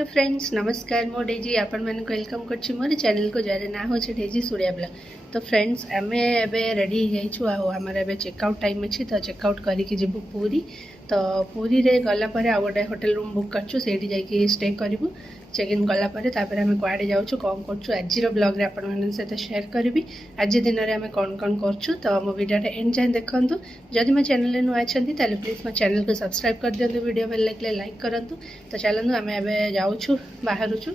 Hello friends नमस्कार मो Daisy आपण मैंने वेलकम कर मोर चैनल को जार ना हो डेजी सूर्या ब्लॉग। तो फ्रेंड्स आम एवं रेडी होमर ए चेकआउट टाइम अच्छी तो चेकआउट करके जीवु पूरी। तो पूरी रे गलापर आउ गोटे होटेल रूम बुक कर स्टे करूँ चेक इन गलापर आम कड़े जाऊँ कौन कर आज ब्लॉग आपण सहित शेयर करी आज दिन में आम कौन कौन कर। तो मो वीडियो एंड जाए देखूँ जदि मो चैनल नुआ अच्छा प्लीज मो चैनल को सब्सक्राइब कर दिखाँ वीडियो भल लगे लाइक करूँ। तो चलूँ आम ए जाऊँ बाहरुचु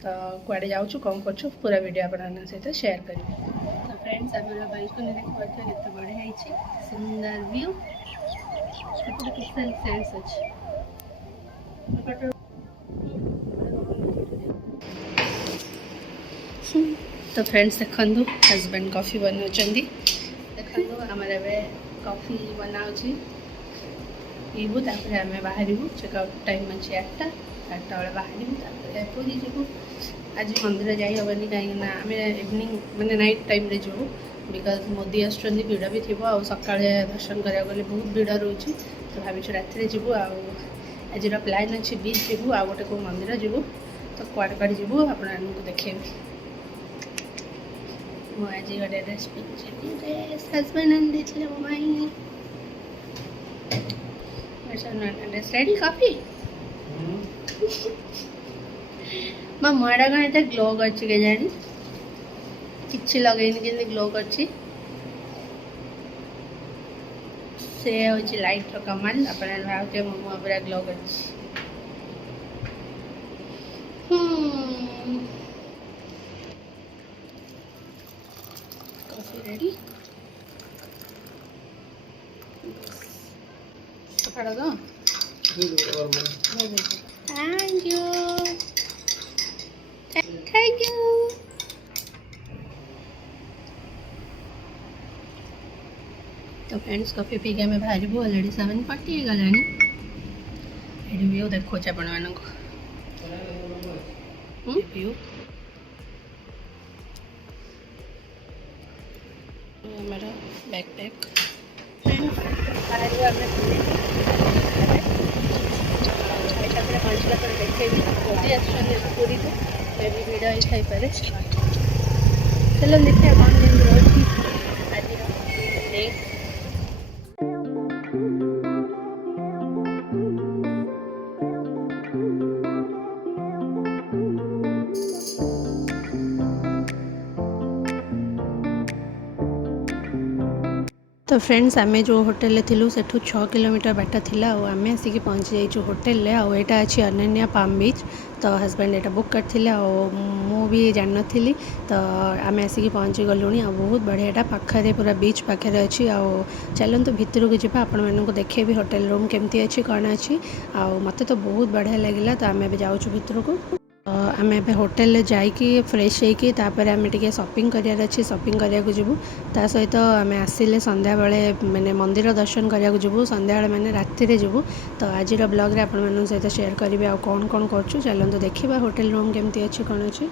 तो कड़े जाऊँ कौन कर पूरा वीडियो आपण सहित शेयर करी। तो फ्रेंड्स आम बालकनी देखते बढ़िया सुंदर व्यू सेंस अच्छी। तो फ्रेंड्स देखु हजबैंड कॉफी बनाऊँ देखो आमर ए कॉफी बनाऊँ पीबू आम बाहर चेकआउट टाइम अच्छे 8टा बेले बाहर पूरी जीवु। आज मंदिर जाइबनी कहीं आम इवनिंग मैंने नाइट टाइम रे जीवु बिकज मोदी आसुँच भिड़ भी थी आ सका दर्शन करा गले बहुत भिड़ रोचे। तो भाई राति जीवु आज प्लान अच्छी बीच जीवु आ गोटे को मंदिर जीवु तो कुआड़े कुआड़े जीवु आपको देखेबी। मुझे गोटे ड्रेस पिंधि ड्रेस हजबैंड आनी देते मो माई ड्रेस रेडी कॉफी मो मुआटा कौन एत ग्लो कर जानी कि लगेनि कि ग्लो कर लाइट कमाल अपन भावते मो मुँह पूरा ग्लो कर। कॉफी रेडी पकड़ दो थैंक यू थैंक यू। तो फ्रेंड्स कॉफी पी के आम बाहर अलरेडी 7:40 गलानी व्यू देखो आपण व्यू मेरा बैकपैक पहुँचला पर देखे मोदी आसुरी तो मे भी भिड़ ही थाईपे। चलो देखिए कौन दिन रोज आज डे। तो फ्रेंड्स आम जो होटेल थिलु सेठू 6 किलोमीटर बाट थिला और आम आसिक पहुँची जाइए होटेल आईटा अच्छी अनन्या पाम बीच। तो हजबैंड यहाँ बुक करते मु भी जान नी तो आम आसिक पहुँची गलुँ आ बहुत बढ़िया पाखे पूरा बीच पाखे अच्छी आ चलते भितर को जावा आपण मानक देखे भी होटेल रूम केमती अच्छी कौन अच्छी आ मत तो बहुत बढ़िया लगे। तो आम जाऊँ भितर को आम ए होटेल जाइकी फ्रेश होइकी तापर आम टे शॉपिंग करार अच्छी शॉपिंग कराया जीवु ता सहित आम आसिले संध्या बेले माने मंदिर दर्शन कराया जीवु संध्या बेले माने राति जीवु। तो आज ब्लॉग रे आपण मानन सहित शेयर करी आ कौन कौन कर चलते देखा होटेल रूम केमती अच्छी कौन अच्छी।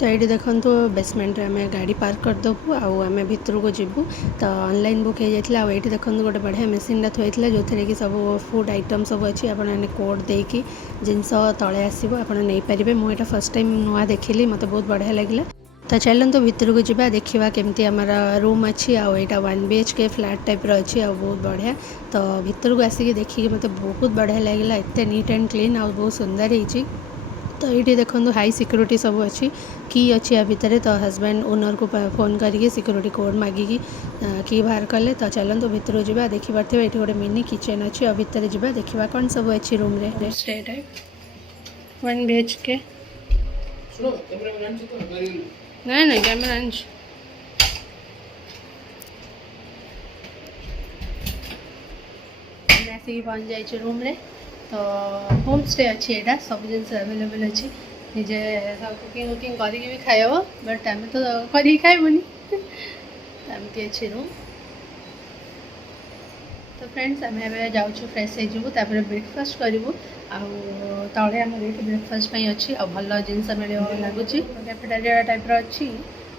तो ये देखो बेसमेंट आम गाड़ी पार्क करदेबू आम भितर को जीवु। तो ऑनलाइन बुक हो जाता है ये देखो गोटे बढ़िया मेसीन थोड़ा जो थे कि सब फूड आइटम सब अच्छी आपने कोड देकी जिनस तले आसो आप नहीं पारे। मुझे फर्स्ट टाइम नुआ देखिली मत बहुत बढ़िया लगे। तो चलते भितर को जावा देखा केमती आमर रूम अच्छी आईटा 1 BHK फ्लैट टाइप अच्छी आ बहुत बढ़िया। तो भितर को आसिक देखिए मत बहुत बढ़िया लगे एत नीट एंड क्लीन आ बहुत सुंदर होती। तो ये देखो हाई सिक्योरिटी सब अच्छी की अच्छी या भितर। तो हजबैंड ओनर को फोन करके सिक्योरिटी कोड मागिकी की बाहर कले। तो चलते भितर जावा देखी पारे ये गोटे मिनी किचन अच्छी आ भितर जावा देखा कौन सब अच्छी रूम रे 1 BHK नहीं नहीं कैमरा आसिक पहुँच जाइए रूम रे। तो होम स्टे अच्छी यहाँ सब जिन अवेलेबल अच्छी निजे कुकिंग वुकिंग करके भी खाइब बट आम तो कर खाइबनी एमती अच्छी रूम। तो फ्रेंड्स आम जाऊँ फ्रेश हो ब्रेकफास्ट करूँ तले आम ब्रेकफास्ट अच्छी आ भल जिनस मिल लगुच कैफेटेरिया टाइप अच्छी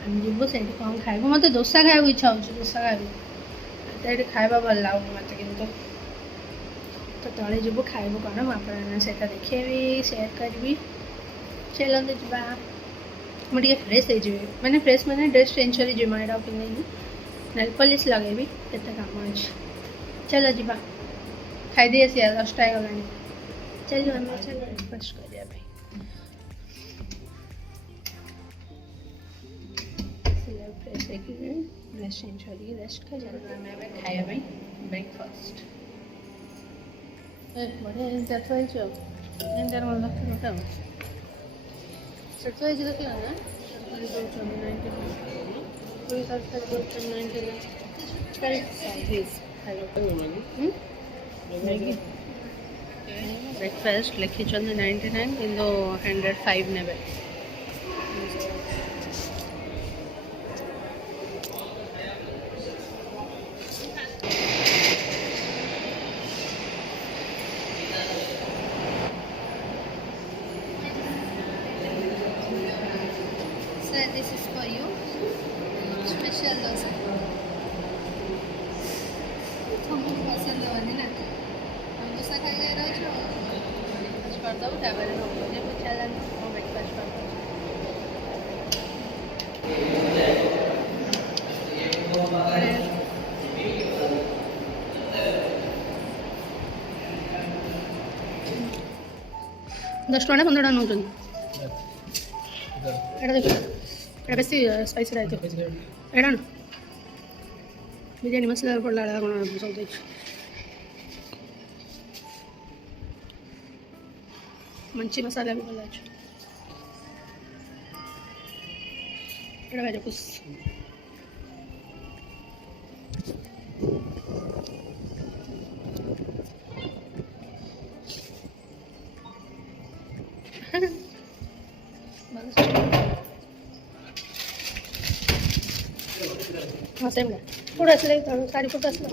आम जीवु से कौन खाइबू मत डोसा खाया इच्छा हो डोसा खाइबू ये खाଇବା भल लगुनि मत कि तो तले जीवु खाइबू कौन मुझे सहित देखेबी शेयर करी। चलते जा मुझे फ्रेश हो मैंने फ्रेश मैंने ड्रेस चेंज कर एटा पिंधि नेल पॉलिश लगेबी केते काम अच्छे चलो जा खाईदे आस 10टा गला चलो आम चलो ब्रेकफास्ट करिया फ्रेश ड्रेस चेंज कर रेस्ट कर खाया ब्रेकफास्ट बढ़िया एंतर मन लगता गोटे सेट देखिए ना ब्रेकफास्ट लिखी 99 किंतु 105 ने Sir, this is for you. Special dosa. तुमको पसंद होने ना हम डोसा खा गए रोज ब्रेकफास्ट करता हूँ तब मुझे पूछा जाना मैं ब्रेकफास्ट करता हूँ 10 ଟଙ୍କା 15 ଟଙ୍କା ନେଉଛନ୍ତି ଏଇଟା ଦେଖ ଏଇଟା ବେଶୀ ସ୍ପାଇସି ରହିଥିବ ଏଇଟା ନା ବିରିୟାନୀ ମସଲା ପଡ଼ିଲା ବେଳେ କ'ଣ ସବୁ ଦେଇଛୁ मंची मसाला भी बोला एटा भाई कुछ हाँ सेम ना पूरा असले सारी पूरा असले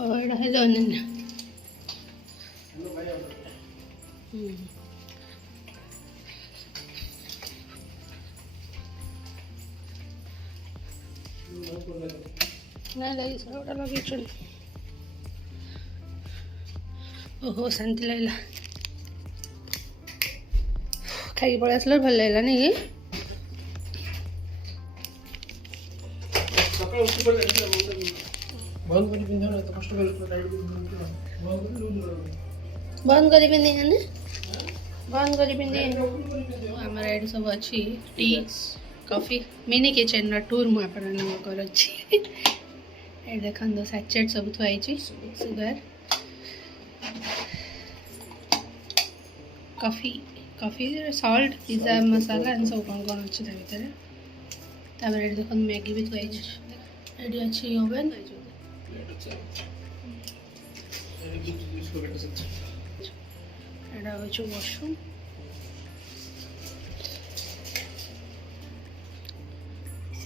और है अनन्या ना लगी सरोटा लगी चल ओहो शांति लगला खाई पड़े आसला भल लगला नहीं बंद कर पिंधि बंद कर पिंधि आमर ये सब अच्छी tea coffee mini kitchen tour मुझे देखो सैचेट सब थुआई sugar coffee coffee salt pizza masala and सब कौन कौन अच्छी भितर तापर ये देखो मैगी भी थुआई ये अच्छी ओवेन এটা হচ্ছে ওয়াশরুম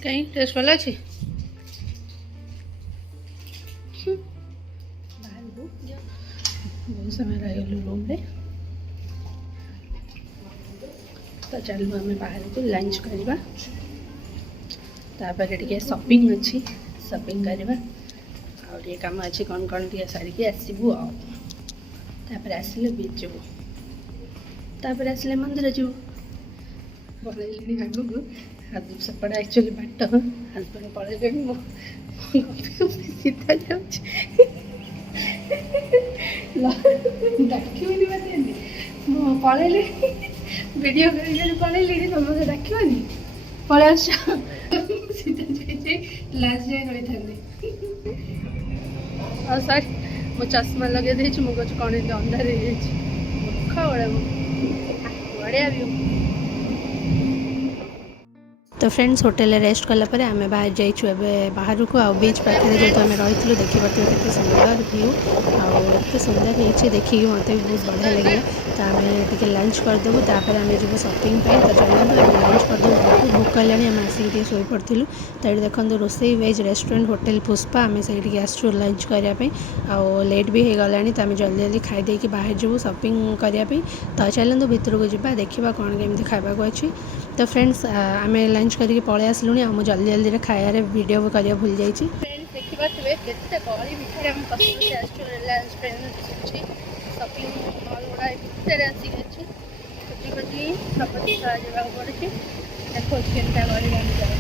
कहीं टेस्ट वाला আছে बाहर बहुत समय रही रूम रे तो चलो आम बाहर को लंच करवा तापर टे शॉपिंग अच्छी शॉपिंग करवा और ये काम अच्छे कौन कौन टे सारिकी आसबू आपर आसिले बीच जीव तापर आसिले मंदिर जीव पलैली आगू सेपटे एक्चुअली बाट हजबैंड पलैले सीधा जाखिबनी मत पलैली वीडियो कर पलैली तुम डाकनी पलै आस सीधा जाए लास्ट जाए रही था सर मो चश्मा लगे मो कौन अंधार मूर्ख बढ़िया व्यू तो फ्रेंड्स होटेल रेस्ट कलापर आम बाहर जाइए बाहर को आ बीच पाखे जो आम रही देखी पार्थ के सुंदर व्यू आते सुंदर हो देखिए मत बहुत बढ़िया लगे तो आम टे लंच करदेबू तापर आम जो शॉपिंग तो चलते लंच करदेबू बहुत भोक है आम आसिक शोपड़ू तो ये देखो रोसई वेज रेस्टोरेंट होटेल पुष्पा आम से आसू लंच करने लेट भी हो गला तो आम जल्दी जल्दी खाईदे बाहर जीवु शॉपिंग करने तो चलते भितर को जा देखा कौन केमी खावा अच्छी तो फ्रेंड्स आम लंच करके पलि आसलुँ आ जल्दी जल्दी खायार वीडियो भी करने भूल जाइए फ्रेंड्स देखिए केते गली भितर आम पशु रिलायंस ट्रेंड्स अच्छी शॉपिंग मॉल गुड़ा भितर आसिक अच्छी खोजी खोजी सब जावाक पड़े देखो केनता गली आम जाए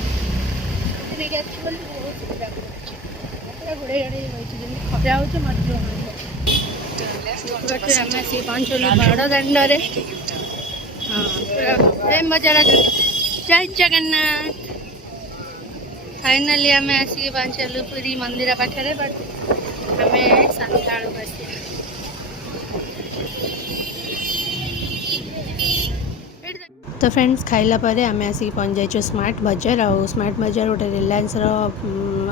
बहुत सुविधा पूरा घोड़े गाड़ी रही खरा हो मजबूत आम आसिक पहुँचलु बड़ दाण्ड हाँ प्रेम बजार जय जगन्नाथ फाइनाली आम आसिक पहुँचलु पुरी मंदिर पाखे बट आम सातटा बेलू आस तो फ्रेंड्स खाइला पर आम आसिक पहुँच जाइए स्मार्ट बजार और स्मार्ट बजार गोटे रिलायंस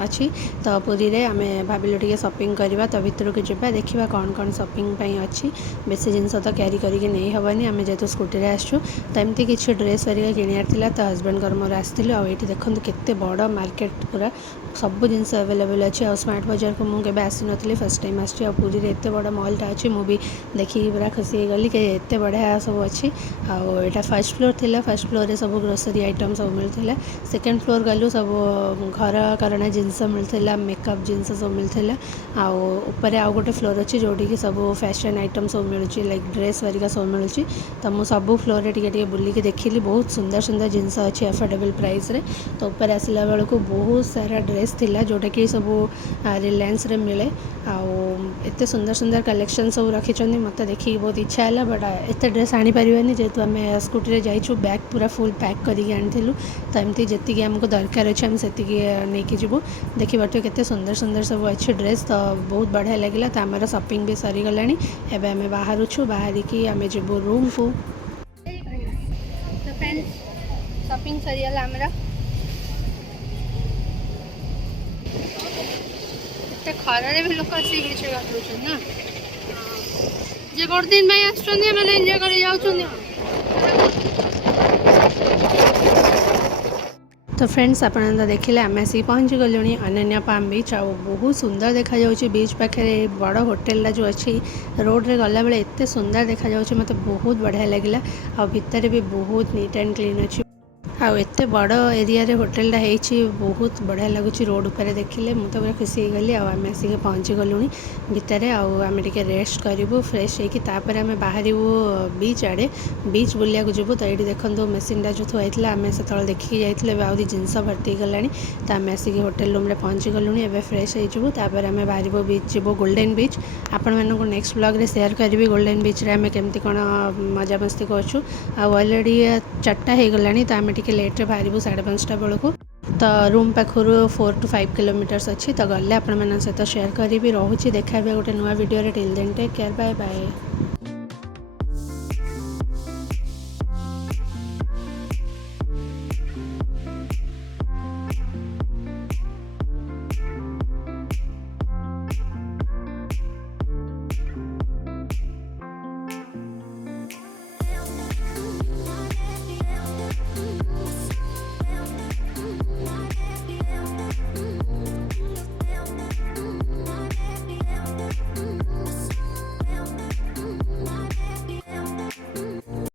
अच्छी तो पुरी रे आम भाविलु टे शॉपिंग करवा तो भितर को जावा देखा कौन कौन शॉपिंग अच्छी बेसी जिनस तो क्यारी करके नहीं हेनी आम जेहतु स्कूटी आसचु तो एमती किसी ड्रेस वरिका किणार तो हजबैंड मोर आसलु आठ देखते केते बड़ मार्केट पूरा सब जिनस अवेलेबल अच्छी और स्मार्ट बजार को मुझे आसी नी फर्स्ट टाइम आसी पुरी रे एत बड़ मॉलटा अच्छी मुझे देखिए पूरा खुशी गली कि एत बढ़िया सब अच्छी आटा फर्स्ट फ्लोर थिला फर्स्ट फ्लोर रे सब ग्रोसरी आइटम सब मिलता सेकेंड फ्लोर गलु सब घर करना जिनस मिलता मेकअप जिनस सब मिलता आउे आउ गोटे फ्लोर अच्छी जोटी कि सब फैशन आइटम सब मिलूँ लाइक ड्रेस वरिका सब मिलूँ तो मुझे सब फ्लोर रे टिके बुलिकी देखिली बहुत सुंदर सुंदर जिनस अच्छी अफोर्डेबल प्राइस रे तो ऊपर आसला बेलू बहुत सारा ड्रेस थिला जोटा कि सब रिलायंस रे मिले आते सुंदर सुंदर कलेक्शन सब रखी मत देखिए बहुत इच्छा है बट एत ड्रेस आनी पारानी जेहेतु आम स्कूटी जाइए बैग पूरा फुल पैक करके आनी तो एमती जी आमको दरकार अच्छे आम से नहीं जीवु देखी पार्थ के सुंदर सुंदर सब अच्छे ड्रेस तो बहुत बढ़िया लगे तो आम शॉपिंग भी सरीगला एवं आम बाहर बाहरिकी आम जीवु रूम को तो फ्रेंड्स शॉपिंग सरीगला आमर खरारे भी लोक आसी बीच गाधुन ना जे गोटे दिन एंजॉय कर तो फ्रेंड्स आप देखिले आम आसिक पहुँची गलुणी अनन्या पाम बीच आ बहुत सुंदर देखा जाउछि बीच पाखे बड़ होटेल जो अच्छी रोड रे गला बेले एते सुंदर देखा जाउछि मते बहुत बढ़िया लगिला आ भितर भी बहुत नीट एंड क्लीन अच्छी आत बड़ एरिया रे होटेलटा होती बहुत बढ़िया लगुच रोड पर देखिले मुझे पूरा खुशी गली आम आसिक पहुँची गलुणी भितर आम टे रेस्ट करूँ फ्रेश होकर आम बाहर बीच आड़े बीच बुलिया जीवु तो ये देखो मेसीनटा जो थुआई आम से देखिकी जाइए आदि जिनस भर्ती गला तो आम आसिक होटेल रूम पहुँची गलुणी एवं फ्रेश होपर आम बाहर बीच जीव गोल्डन बीच आपण मानक नेक्स्ट ब्लॉग रे शेयर करी गोल्डन बीच रे आम केमती कौन मजामस्ती करूँ ऑलरेडी 4टा हो गला तो आम टे लेट्रे बाहर 5:30 बेलू तो रूम पाखर 4 to 5 किलोमीटर्स अच्छी तो गले आपण सहित शेयर करी रोचे देखा गोटे नुआ video till then take care bye bye.